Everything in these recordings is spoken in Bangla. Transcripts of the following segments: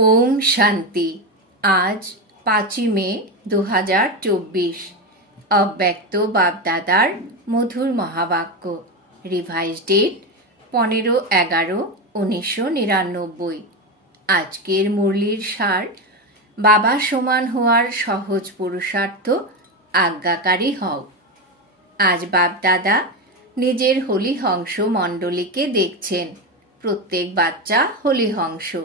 ओम शांति। आज 5 मे 2024 अव्यक्त बाप दादार मधुर महावाक्य। Revised date 15/11/1999। आजकेर मुरलीर सार बाबा समान होवार सहज पुरुषार्थ आज्ञाकारी हও। आज बाप दादा निजेर होली हंस मंडलीके देखছেন। प्रत्येक बाच्चा होली हंस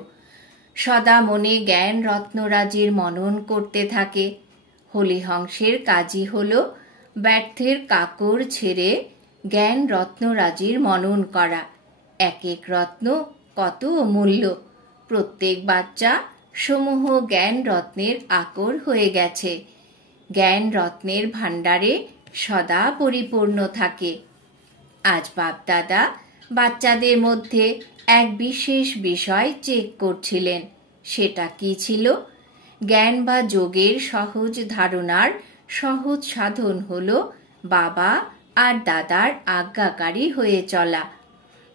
सदा मने ज्ञान रत्नराजिर मनन करते थाके। होली हंसेर काजई हलो व्यर्थेर काकड़ छेड़े ज्ञान रत्नराजिर मनन करा। एक एक रत्न कत अमूल्य। प्रत्येक बाच्चा समूह ज्ञान रत्नेर आकड़ हये गेछे। ज्ञान रत्नेर भाण्डारे सदा परिपूर्ण थाके। आज बाप दादा बाच्चादेर मध्य एक विशेष विषय चेक करछिलेन। सेटा कि छिलो? ज्ञान बा योगेर सहज धारणार सहज साधन हलो बाबा और दादार आज्ञाकारी हये चला।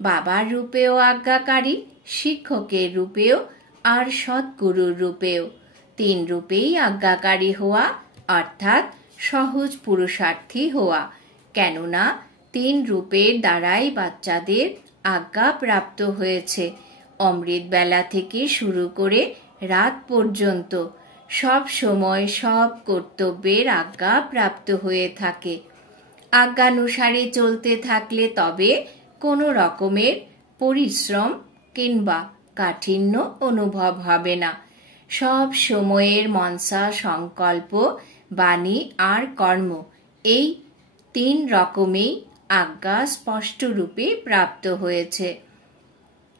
बाबार रूपेও आज्ञाकारी, शिक्षकेर रूपेও और सद्गुरुर रूपेও। तीन रूपेই आज्ञाकारी हওয়া अर्थात सहज पुरुषार्थी हওয়া। केनना तीन रूपेर द्वाराई बाच्चादेर आज्ञा प्राप्त हয়েছে। अमृत बेला থেকে শুরু করে রাত পর্যন্ত সব সময় সব কর্তব্যের আজ্ঞা প্রাপ্ত হয়ে থাকে। আজ্ঞানুসারে চলতে থাকলে তবে কোনো রকমের পরিশ্রম কিংবা কাঠিন্য অনুভব হবে না। সব সময়ের মনসা সংকল্প বাণী আর কর্ম এই তিন রকমেই आज्ञा स्पष्ट रूपे प्राप्त হয়েছে।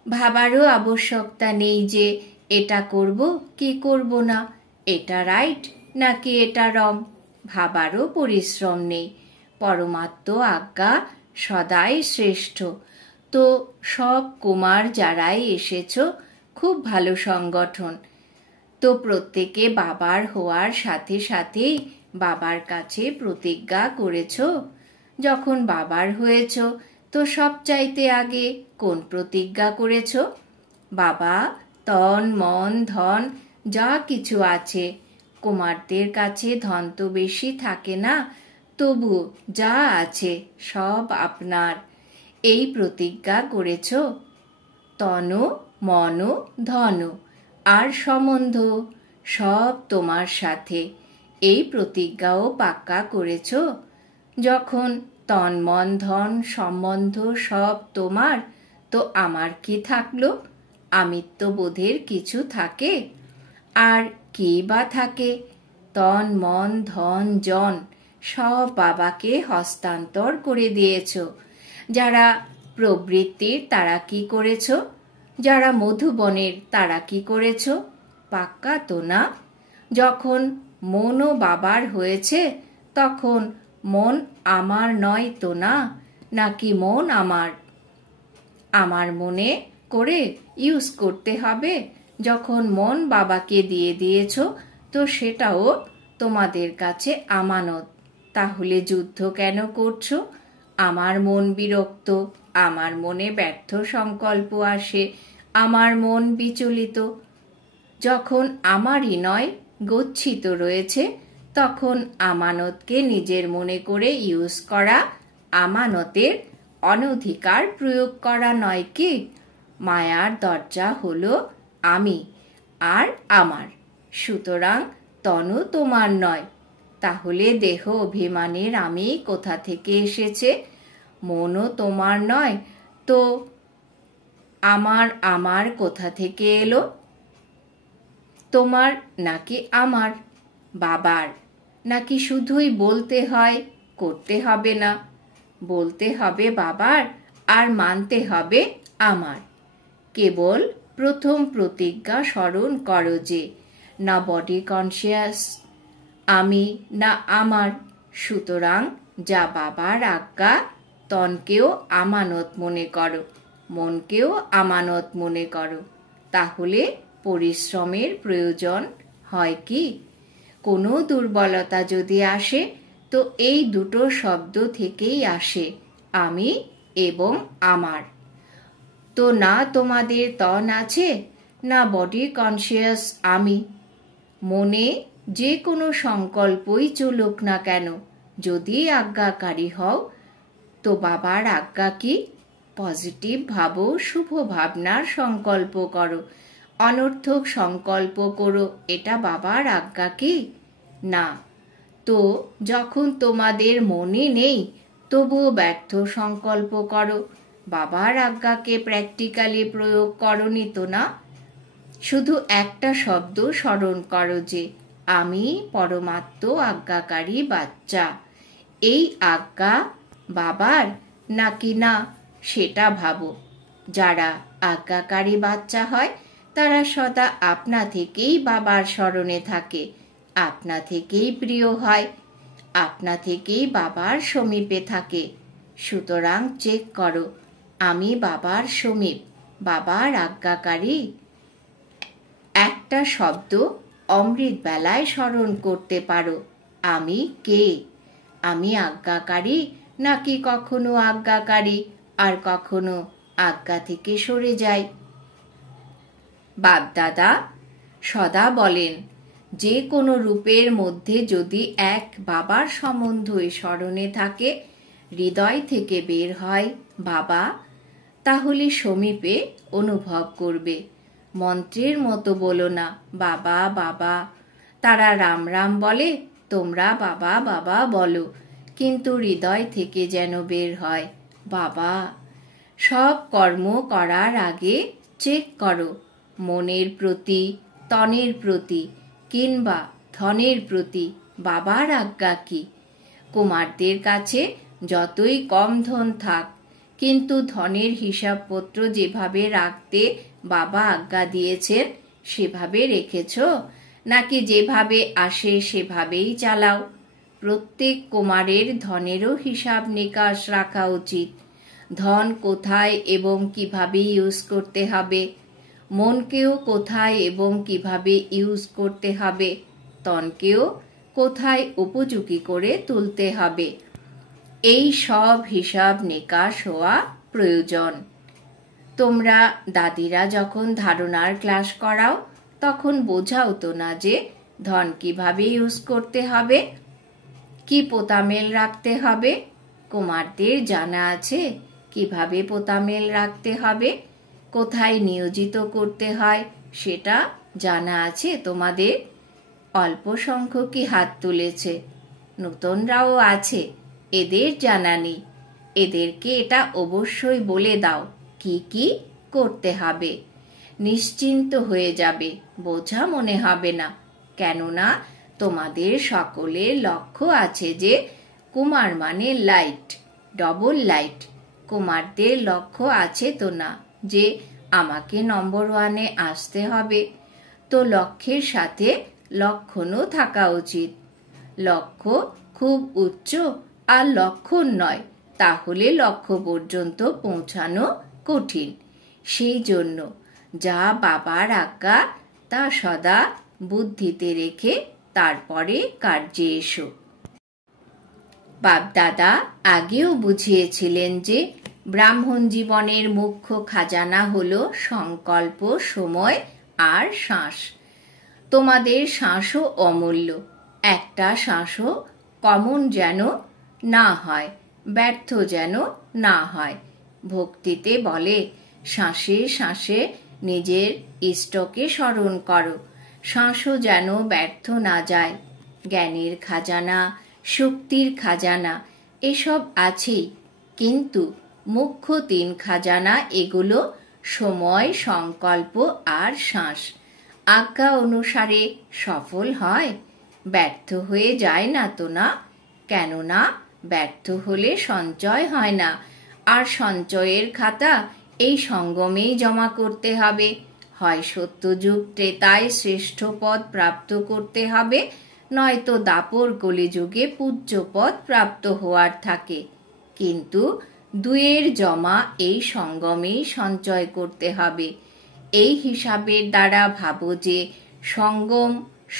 ভাবারও আবশ্যকতা নেই যে এটা করব কি করব না, এটা রাইট নাকি এটা রং। ভাবারও পরিশ্রম নেই। পরমাত্ম আজ্ঞা সদাই শ্রেষ্ঠ। তো সব কুমার যারাই এসেছো খুব ভালো সংগঠন। তো প্রত্যেকে বাবার হওয়ার সাথে সাথেই বাবার কাছে প্রতিজ্ঞা করেছো। যখন বাবার হয়েছো তো সবচাইতে আগে কোন প্রতিজ্ঞা করেছো? বাবা তন মন ধন যা কিছু আছে, কুমারদের কাছে ধন তো বেশি থাকে না, তবু যা আছে সব আপনার, এই প্রতিজ্ঞা করেছো। তন মন ধন আর সম্বন্ধ সব তোমার সাথে, এই প্রতিজ্ঞাও পাক্কা করেছো। যখন তন মন ধন সম্বন্ধ সব তোমার, তো আমার কি থাকলো? আমিত্ববোধের কিছু থাকে? আর কি বা থাকে? তন মন ধন জন সব বাবাকে হস্তান্তর করে দিয়েছো। যারা প্রবৃত্তির তারা কি করেছো? যারা মধুবনের তারা কি করেছো? পাক্কা তো না। যখন মনও বাবার হয়েছে তখন মন আমার নয় তো না, নাকি মন আমার? আমার মনে করে ইউজ করতে হবে। যখন মন বাবাকে দিয়ে দিয়েছো তো সেটাও তোমাদের কাছে আমানত। তাহলে যুদ্ধ কেন করছো? আমার মন বিরক্ত, আমার মনে ব্যর্থ সংকল্প আসে, আমার মন বিচলিত। যখন আমারই নয় গচ্ছিত রয়েছে তখন আমানতকে নিজের মনে করে ইউজ করা আমানতের অনধিকার প্রয়োগ করা নয় কি? মায়ার দরজা হলো আমি আর আমার। সুতরাং তনু তোমার নয়। তাহলে দেহ অভিমানের আমি কোথা থেকে এসেছে? মনও তোমার নয়, তো আমার কোথা থেকে এলো? তোমার নাকি আমার? বাবার নাকি শুধুই বলতে হয়, করতে হবে না? বলতে হবে বাবার আর মানতে হবে আমার। কেবল প্রথম প্রতিজ্ঞা স্মরণ করো যে না বডি কনসিয়াস, আমি না আমার। সুতরাং যা বাবার আজ্ঞা তনকেও আমানত মনে করো, মনকেও আমানত মনে করো। তাহলে পরিশ্রমের প্রয়োজন হয় কি? কোনো দুর্বলতা যদি আসে তো এই দুটো শব্দ থেকেই আসে, আমি এবং আমার। তো না তোমাদের তন আছে না বডি কনসিয়াস আমি। মনে যে কোনো সংকল্পই চলুক না কেন, যদি আজ্ঞাকারী হও তো বাবার আজ্ঞা কি? পজিটিভ ভাবো, শুভ ভাবনার সংকল্প করো। অনর্থক সংকল্প করো, এটা বাবার আজ্ঞা কি? না। তো যখন তোমাদের মনে নেই তবুও ব্যর্থ সংকল্প করো, বাবার আজ্ঞাকে প্র্যাকটিক্যালি প্রয়োগ করনি তো না? শুধু একটা শব্দ স্মরণ করো যে আমি পরমাত্ম আজ্ঞাকারী বাচ্চা। এই আজ্ঞা বাবার নাকি না সেটা ভাবো। যারা আজ্ঞাকারী বাচ্চা হয় তারা সদা আপনা থেকেই বাবার স্মরণে থাকে, আপনা থেকেই প্রিয় হয়, আপনা থেকেই বাবার সমীপে থাকে। সুতরাং চেক করো, আমি বাবার সমীপ, বাবার আজ্ঞাকারী। একটা শব্দ অমৃত বেলায় স্মরণ করতে পারো, আমি কে? আমি আজ্ঞাকারী নাকি কখনো আজ্ঞাকারী আর কখনো আজ্ঞা থেকে সরে যাই? বাপদাদা সদা বলেন, যে কোনো রূপের মধ্যে যদি এক বাবার সম্বন্ধই স্মরণে থাকে, হৃদয় থেকে বের হয় বাবা, তাহলে সমীপে অনুভব করবে। মন্ত্রের মতো বলো না বাবা বাবা। তারা রাম রাম বলে, তোমরা বাবা বাবা বলো, কিন্তু হৃদয় থেকে যেন বের হয় বাবা। সব কর্ম করার আগে চেক করো, মনের প্রতি, তনের প্রতি কিংবা ধনের প্রতি বাবার আজ্ঞা কি? কুমারদের কাছে যতই কম ধন থাক, কিন্তু ধনের হিসাবপত্র যেভাবে রাখতে বাবা আজ্ঞা দিয়েছেন সেভাবে রেখেছ, নাকি যেভাবে আসে সেভাবেই চালাও? প্রত্যেক কুমারের ধনেরও হিসাব নিকাশ রাখা উচিত। ধন কোথায় এবং কিভাবে ইউজ করতে হবে, মনকেও কোথায় এবং কিভাবে ইউজ করতে হবে, তনকেও কোথায় উপযোগী করে তুলতে হবে, এই সব হিসাব নিকাশ হওয়া প্রয়োজন। তোমরা দাদিরা যখন ধারণার ক্লাস করাও তখন বোঝাও তো না যে ধন কিভাবে ইউজ করতে হবে, কি পোতামেল রাখতে হবে? কুমারদের জানা আছে কিভাবে পোতামেল রাখতে হবে, কোথায় নিয়োজিত করতে হয় সেটা জানা আছে তোমাদের? অল্প সংখ্যকই হাত তুলেছে, নতুনরাও আছে, এদের জানা নেই। এদেরকে এটা অবশ্যই বলে দাও কি কি করতে হবে। নিশ্চিন্ত হয়ে যাবে, বোঝা মনে হবে না। কেননা তোমাদের সকলের লক্ষ্য আছে যে কুমার মানে লাইট, ডবল লাইট। কুমারদের লক্ষ্য আছে তো না যে আমাকে নম্বর 1-এ আসতে হবে। তো লক্ষ্যের সাথে লক্ষণও থাকা উচিত। লক্ষ্য খুব উচ্চ আর লক্ষণ নয়, তাহলে লক্ষ্য পর্যন্ত পৌঁছানো কঠিন। সেই জন্য যা বাবার আজ্ঞা তা সদা বুদ্ধিতে রেখে তারপরে কার্যে এসো। বাপদাদা আগেও বুঝিয়েছিলেন যে ব্রাহ্মণ জীবনের মুখ্য খাজানা হলো সংকল্প, সময় আর শ্বাস। তোমাদের শ্বাসও অমূল্য, একটা শ্বাসও কমন যেন না হয়, ব্যর্থ যেন না হয়। ভক্তিতে বলে শ্বাসে শ্বাসে নিজের ইষ্টকে স্মরণ করো, শ্বাসও যেন ব্যর্থ না যায়। জ্ঞানের খাজানা, শক্তির খাজানা এসব আছেই, কিন্তু মুখ্য 3 খাজানা এগুলো সময়, সংকল্প আর শ্বাস। আজ্ঞা অনুসারে সফল হয়, ব্যর্থ হয়ে যায় না তো না? কেননা ব্যর্থ হলে সঞ্চয় হয় না, আর সঞ্চয়ের খাতা এই সঙ্গমেই জমা করতে হবে। হয় সত্যযুগ ত্রেতায় শ্রেষ্ঠ পদ প্রাপ্ত করতে হবে, নয়তো দাপর কলিযুগে পূজ্য পদ প্রাপ্ত হওয়ার থাকে। কিন্তু দুয়ের জমা এই সঙ্গমেই সঞ্চয় করতে হবে। এই হিসাবের দ্বারা ভাবো যে সঙ্গম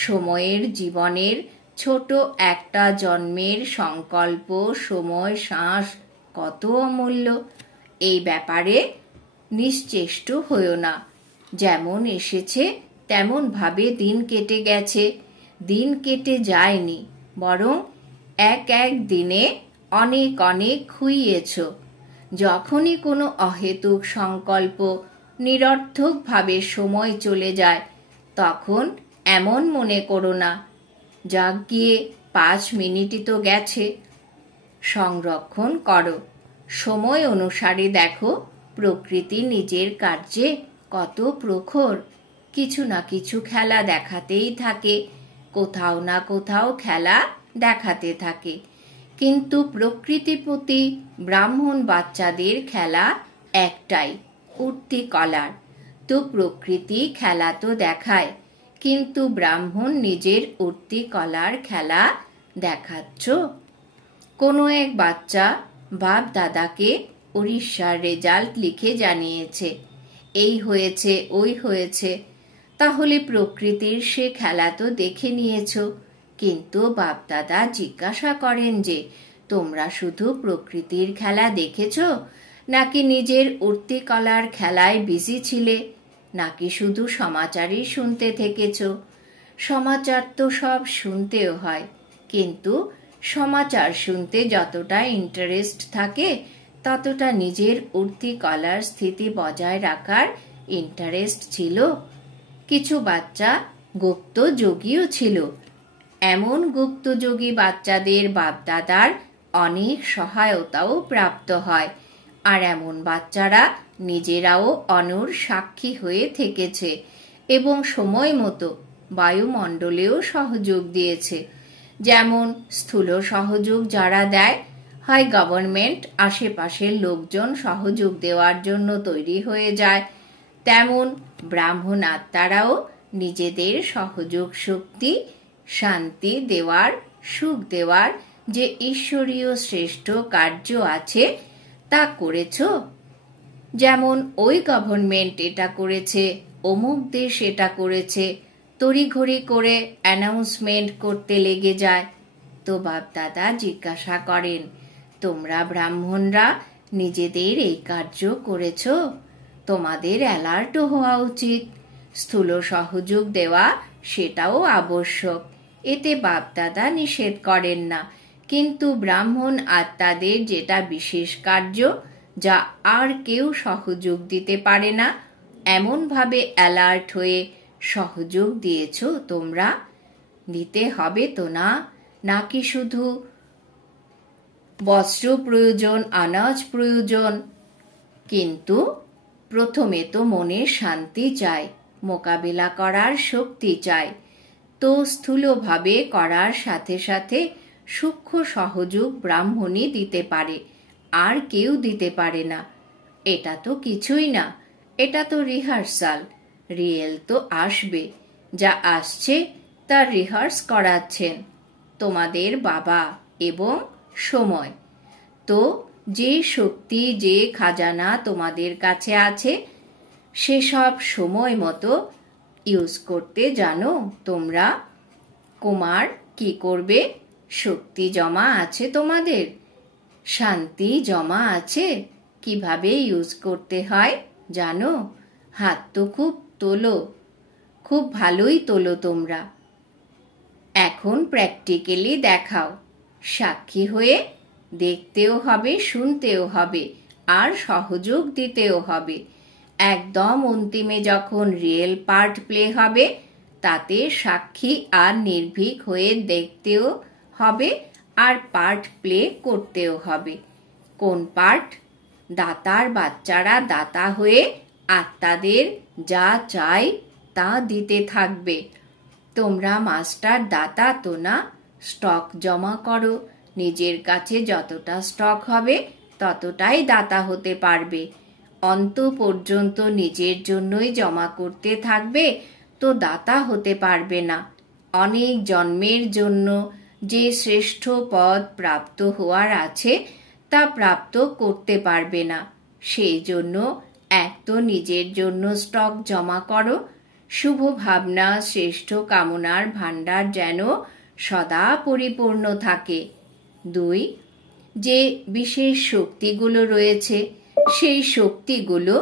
সময়ের জীবনের ছোট একটা জন্মের সংকল্প, সময়, শ্বাস কত অমূল্য। এই ব্যাপারে নিশ্চেষ্ট হইও না, যেমন এসেছে তেমন ভাবে দিন কেটে গেছে, দিন কেটে যায়নি, বরং এক এক দিনে অনেক অনেক খুইয়েছ। যখনই কোনো অহেতুক সংকল্প নিরর্থকভাবে সময় চলে যায়, তখন এমন মনে করো না, যাক গিয়ে 5 মিনিটই তো গেছে। সংরক্ষণ করো, সময় অনুসারে দেখো প্রকৃতি নিজের কার্যে কত প্রখর। কিছু না কিছু খেলা দেখাতেই থাকে, কোথাও না কোথাও খেলা দেখাতে থাকে। কিন্তু প্রকৃতিপতি ব্রাহ্মণ বাচ্চাদের খেলা একটাই, উঠতি কলার। তো প্রকৃতি খেলা তো দেখায়, কিন্তু ব্রাহ্মণ নিজের উঠতি কলার খেলা দেখাচ্ছ। কোনো এক বাচ্চা বাপ দাদাকে উড়িষ্যার রেজাল্ট লিখে জানিয়েছে, এই হয়েছে ওই হয়েছে। তাহলে প্রকৃতির সে খেলা তো দেখে নিয়েছ, কিন্তু বাপ দাদা জিজ্ঞাসা করেন যে তোমরা শুধু প্রকৃতির খেলা দেখেছ, নাকি নিজের উঠতি কলার খেলায় বিজি ছিলে, নাকি শুধু সমাচারই শুনতে থেকেছ। সমাচার তো সব শুনতেও হয়, কিন্তু সমাচার শুনতে যতটা ইন্টারেস্ট থাকে, ততটা নিজের উঠতি কলার স্থিতি বজায় রাখার ইন্টারেস্ট ছিল। কিছু বাচ্চা গুপ্ত যোগীও ছিল। এমন গুপ্ত যোগী বাচ্চাদের বাপদাদার অনেক সহায়তাও প্রাপ্ত হয়, আর এমন বাচ্চারা নিজেরাও অনর সাক্ষী হয়ে থেকেছে এবং সময় মতো বায়ুমণ্ডলেও সহযোগ দিয়েছে। যেমন স্থূল সহযোগ যারা দেয়, হয় গভর্নমেন্ট আশেপাশের লোকজন সহযোগ দেওয়ার জন্য তৈরি হয়ে যায়, তেমন ব্রাহ্মণ আত্মারাও নিজেদের সহযোগ শক্তি, শান্তি দেওয়ার, সুখ দেওয়ার যে ঈশ্বরীয় শ্রেষ্ঠ কার্য আছে তা করেছ। যেমন ওই গভর্নমেন্ট এটা করেছে, অমুক দেশ এটা করেছে, তড়িঘড়ি করে অ্যানাউন্সমেন্ট করতে লেগে যায়। তো বাপ দাদা জিজ্ঞাসা করেন, তোমরা ব্রাহ্মণরা নিজেদের এই কার্য করেছ? তোমাদের অ্যালার্টও হওয়া উচিত। স্থূল সহযোগ দেওয়া সেটাও আবশ্যক, এতে বাপ দাদা নিষেধ করেন না। কিন্তু ব্রাহ্মণ আত্মাদের যেটা বিশেষ কার্য, যা আর কেউ সহযোগ দিতে পারে না, এমনভাবে অ্যালার্ট হয়ে সহযোগ দিয়েছ তোমরা। দিতে হবে তো না, নাকি শুধু বস্ত্র প্রয়োজন, আনাজ প্রয়োজন? কিন্তু প্রথমে তো মনে শান্তি চাই, মোকাবিলা করার শক্তি চাই। তো স্থূলভাবে করার সাথে সাথে সূক্ষ্ম সহযোগ ব্রাহ্মণই দিতে পারে, আর কেউ দিতে পারে না। এটা তো কিছুই না, এটা তো রিহার্সাল। রিয়েল তো আসবে, যা আসছে তার রিহার্স করাচ্ছেন তোমাদের বাবা এবং সময়। তো যে শক্তি, যে খাজানা তোমাদের কাছে আছে, সেসব সময় মতো ইউজ করতে জানো তোমরা? কুমার কি করবে? শক্তি জমা আছে তোমাদের, শান্তি জমা আছে, কিভাবে ইউজ করতে হয় জানো? হাত তো খুব তোলো, খুব ভালোই তোলো তোমরা। এখন প্র্যাকটিক্যালি দেখাও, সাক্ষী হয়ে দেখতেও হবে, শুনতেও হবে, আর সহযোগ দিতেও হবে। একদম অন্তিমে যখন রিয়েল পার্ট প্লে হবে, তাতে সাক্ষী আর নির্ভীক হয়ে দেখতেও হবে, আর পার্ট প্লে করতেও হবে। কোন পার্ট? দাতার বাচ্চারা দাতা হয়ে আত্মাদের যা চাই তা দিতে থাকবে। তোমরা মাস্টার দাতা তো না? স্টক জমা করো, নিজের কাছে যতটা স্টক হবে ততটাই দাতা হতে পারবে। অন্ত পর্যন্ত নিজের জন্যই জমা করতে থাকবে তো দাতা হতে পারবে না। অনেক জন্মের জন্য যে শ্রেষ্ঠ পদ প্রাপ্ত হওয়ার আছে তা প্রাপ্ত করতে পারবে না। সেই জন্য এক তো নিজের জন্য স্টক জমা করো, শুভ ভাবনা, শ্রেষ্ঠ কামনার ভাণ্ডার যেন সদা পরিপূর্ণ থাকে। 2, যে বিশেষ শক্তিগুলো রয়েছে সেই শক্তিগুলো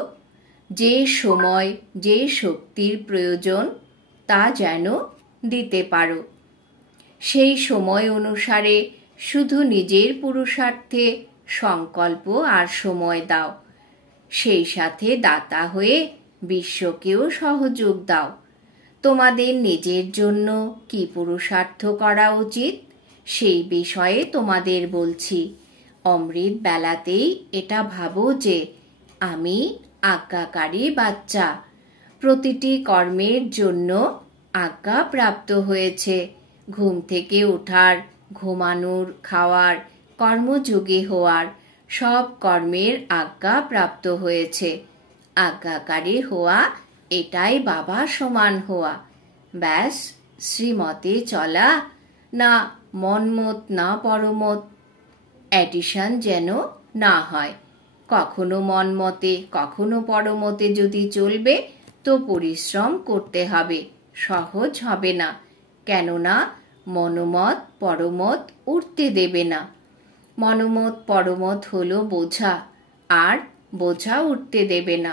যে সময় যে শক্তির প্রয়োজন তা যেন দিতে পারো। সেই সময় অনুসারে শুধু নিজের পুরুষার্থে সংকল্প আর সময় দাও, সেই সাথে দাতা হয়ে বিশ্বকেও সহযোগ দাও। তোমাদের নিজের জন্য কি পুরুষার্থ করা উচিত সেই বিষয়ে তোমাদের বলছি। অমৃত বেলাতেই এটা ভাবো যে আমি আজ্ঞাকারী বাচ্চা, প্রতিটি কর্মের জন্য আজ্ঞা প্রাপ্ত হয়েছে। ঘুম থেকে ওঠার, ঘুমানোর, খাওয়ার, কর্মযোগী হওয়ার, সব কর্মের আজ্ঞা প্রাপ্ত হয়েছে। আজ্ঞাকারী হওয়া এটাই বাবা সমান হওয়া। ব্যাস, শ্রীমতে চলা, না মনমত না পরমত। অ্যাডিশন যেন না হয়। কখনো মনমতে কখনো পরমতে যদি চলবে তো পরিশ্রম করতে হবে, সহজ হবে না। কেননা মনোমত পরমত উঠতে দেবে না। মনোমত পরমত হলো বোঝা, আর বোঝা উঠতে দেবে না।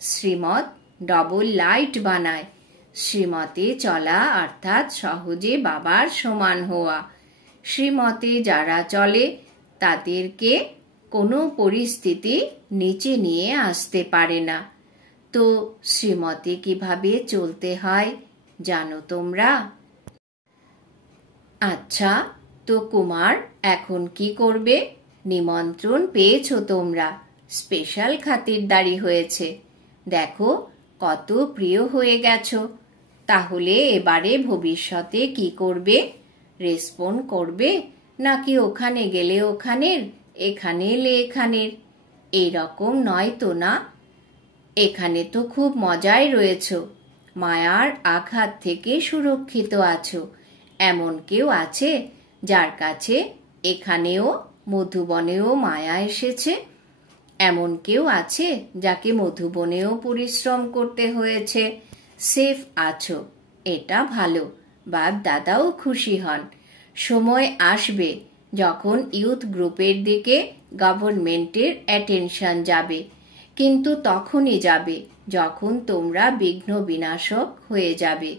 শ্রীমত ডবল লাইট বানায়। শ্রীমতে চলা অর্থাৎ সহজে বাবার সমান হওয়া। শ্রীমতে যারা চলে তাদেরকে কোনো পরিস্থিতি নিচে নিয়ে আসতে পারে না। তো শ্রীমতে কিভাবে চলতে হয় জানো তোমরা? আচ্ছা, তো কুমার এখন কি করবে? নিমন্ত্রণ পেয়েছো তোমরা, স্পেশাল খাতিরদারি হয়েছে। দেখো কত প্রিয় হয়ে গেছো। তাহলে এবারে ভবিষ্যতে কি করবে? রেসপন্ড করবে, নাকি ওখানে গেলে ওখানের, এখানে এলে এখানের? এরকম নয় তো না? এখানে তো খুব মজায় রয়েছো, মায়ার আঘাত থেকে সুরক্ষিত আছো। এমন কেউ আছে যার কাছে এখানেও মধুবনেও মায়া এসেছে? এমন কেউ আছে যাকে মধুবনেও পরিশ্রম করতে হয়েছে? সেফ আছো, এটা ভালো। বাপ দাদাও খুশি হন। সময় আসবে যখন ইউথ গ্রুপের দিকে গভর্নমেন্টের অ্যাটেনশন যাবে, কিন্তু তখনই যাবে যখন তোমরা বিঘ্ন বিনাশক হয়ে যাবে।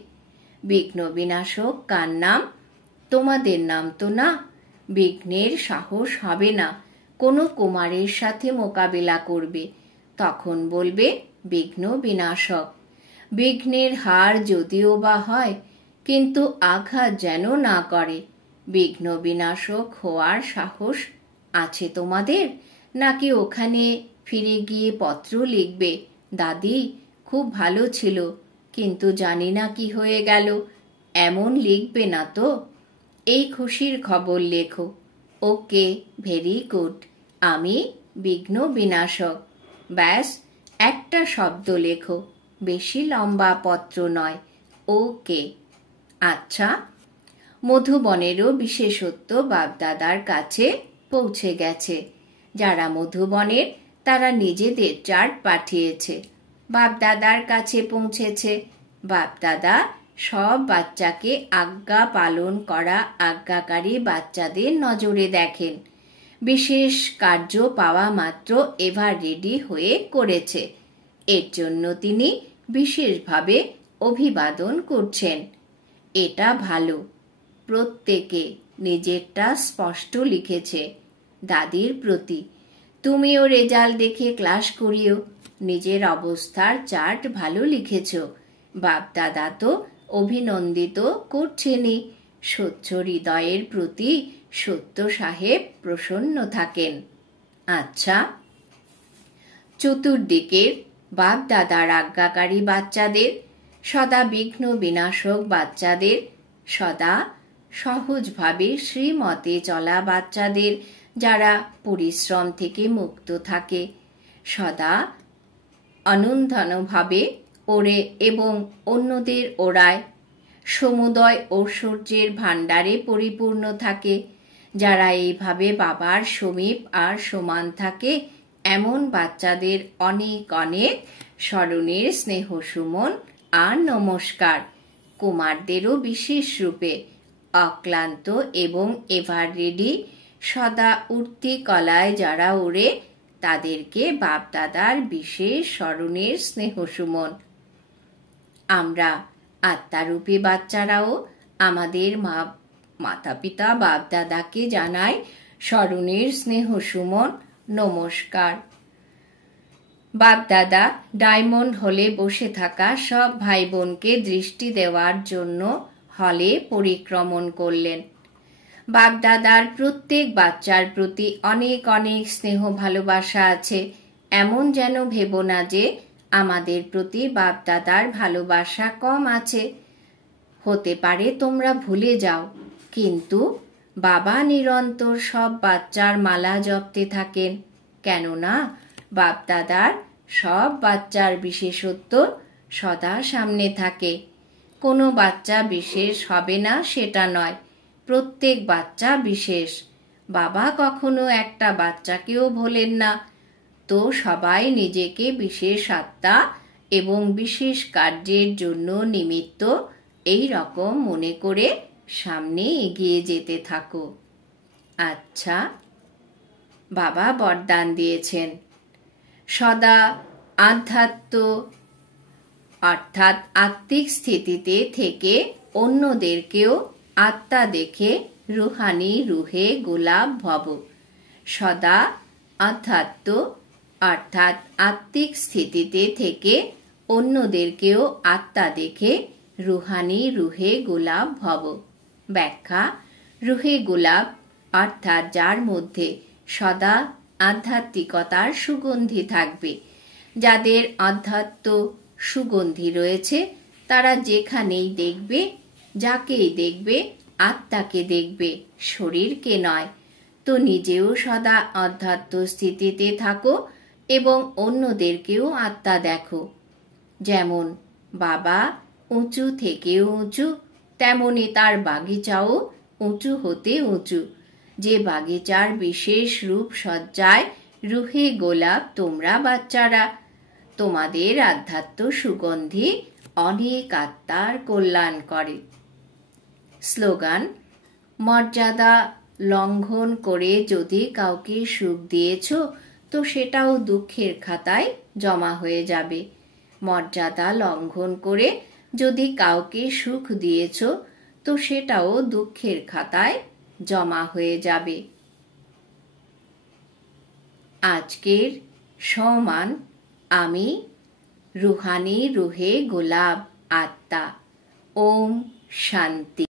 বিঘ্ন বিনাশক কার নাম? তোমাদের নাম তো না। বিঘ্নের সাহস হবে না কোনো কুমারের সাথে মোকাবিলা করবে, তখন বলবে বিঘ্ন বিনাশক। বিঘ্নের হার যদিও বা হয়, কিন্তু আঘাত যেন না করে। বিঘ্ন বিনাশক হওয়ার সাহস আছে তোমাদের? নাকি ওখানে ফিরে গিয়ে পত্র লিখবে, দাদি খুব ভালো ছিল কিন্তু জানি না কি হয়ে গেল? এমন লিখবে না তো। এই খুশির খবর লেখো, ওকে ভেরি গুড, আমি বিঘ্ন বিনাশক। ব্যাস একটা শব্দ লেখো, বেশি লম্বা পত্র নয়, ওকে। আচ্ছা, মধুবনেরও বিশেষত্ব বাপদাদার কাছে পৌঁছে গেছে। যারা মধুবনের তারা নিজেদের চার্ট পাঠিয়েছে, বাপদাদার কাছে পৌঁছেছে। বাপদাদা সব বাচ্চাকে আজ্ঞা পালন করা আজ্ঞাকারী বাচ্চাদের নজরে দেখেন। বিশেষ কার্য পাওয়া মাত্র এভার রেডি হয়ে করেছে। এর জন্য তিনি বিশেষভাবে অভিবাদন করছেন। এটা ভালো। প্রত্যেকে নিজেরটা স্পষ্ট লিখেছে। দাদির প্রতি তুমিও রেজাল্ট দেখে ক্লাস করিও। নিজের অবস্থার চার্ট ভালো লিখেছ। বাপদাদা তো অভিনন্দিত করছেনই। স্বচ্ছ হৃদয়ের প্রতি সত্য সাহেব প্রসন্ন থাকেন। আচ্ছা, চতুর্দিকের বাপদাদার আজ্ঞাকারী বাচ্চাদের, সদা বিঘ্ন বিনাশক বাচ্চাদের, সদা সহজভাবে শ্রীমতে চলা বাচ্চাদের, যারা পরিশ্রম থেকে মুক্ত থাকে, সদা অনন্তভাবে ওড়ে এবং অন্যদের ওড়ায়, সমুদয় ঐশ্বর্যের ভাণ্ডারে পরিপূর্ণ থাকে। যারা এইভাবে বাবার সমীপ আর সমান থাকে, এমন বাচ্চাদের অনেক অনেক স্মরণের স্নেহ সুমন আর নমস্কার। কুমারদেরও বিশেষ রূপে অক্লান্ত এবং এভার রেডি, সদা উঠতি কলায় যারা ওড়ে, তাদেরকে বাপদাদার বিশেষ স্মরণের স্নেহ সুমন। আমরা আত্মারূপী বাচ্চারাও আমাদের মাতা পিতা বাপদাদাকে জানাই স্মরণের স্নেহ সুমন, নমস্কার। বাপদাদা ডায়মন্ড হলে বসে থাকা সব ভাই বোনকে দৃষ্টি দেওয়ার জন্য হলে পরিক্রমণ করলেন। বাপদাদার প্রত্যেক বাচ্চার প্রতি অনেক অনেক স্নেহ ভালোবাসা আছে, এমন যেন ভেবো না যে আমাদের প্রতি বাপদাদার ভালোবাসা কম আছে। হতে পারে তোমরা ভুলে যাও, কিন্তু বাবা নিরন্তর সব বাচ্চার মালা জপতে থাকেন, কেননা বাপদাদার সব বাচ্চার বিশেষত্ব সদা সামনে থাকে। কোনো বাচ্চা বিশেষ হবে না সেটা নয়, প্রত্যেক বাচ্চা বিশেষ। বাবা কখনো একটা বাচ্চাকেও ভোলেন না। তো সবাই নিজেকে বিশেষ আত্মা এবং বিশেষ কার্যের জন্য নিমিত্ত এই রকম মনে করে সামনে এগিয়ে যেতে থাকো। আচ্ছা, বাবা বরদান দিয়েছেন সদা আধ্যাত্ম অর্থাৎ আত্মিক স্থিতিতে থেকে অন্যদেরকেও আত্মা দেখে রুহানি রুহে গোলাপ ভব। সদা আধ্যাত্ম অর্থাৎ আত্মিক স্থিতিতে থেকে অন্যদেরকেও আত্মা দেখে রুহানি রুহে গোলাপ ভব। ব্যাখ্যা: রুহে গোলাপ অর্থাৎ যার মধ্যে সদা আধ্যাত্মিকতার সুগন্ধি থাকবে। যাদের আধ্যাত্ম সুগন্ধি রয়েছে তারা যেখানেই দেখবে, যাকেই দেখবে আত্মাকে দেখবে, শরীরকে নয়। তো নিজেও সদা আধ্যাত্ম স্থিতিতে থাকো এবং অন্যদেরকেও আত্মা দেখো। যেমন বাবা উঁচু থেকেও উঁচু, তেমনি তার বাগিচাও উঁচু হতে উঁচু। যে বাগিচার বিশেষ রূপ সজ্জায় রুহে গোলাপ তোমরা বাচ্চারা। তোমাদের আধ্যাত্ম সুগন্ধি অনেক আত্মার কল্যাণ করে। স্লোগান: মর্যাদা লঙ্ঘন করে যদি কাউকে সুখ দিয়েছ তো সেটাও দুঃখের খাতায় জমা হয়ে যাবে। মর্যাদা লঙ্ঘন করে যদি কাউকে সুখ দিয়েছ তো সেটাও দুঃখের খাতায় জমা হয়ে যাবে। আজকের সমান আমি রুহানি রুহে গোলাপ আত্মা। ওম শান্তি।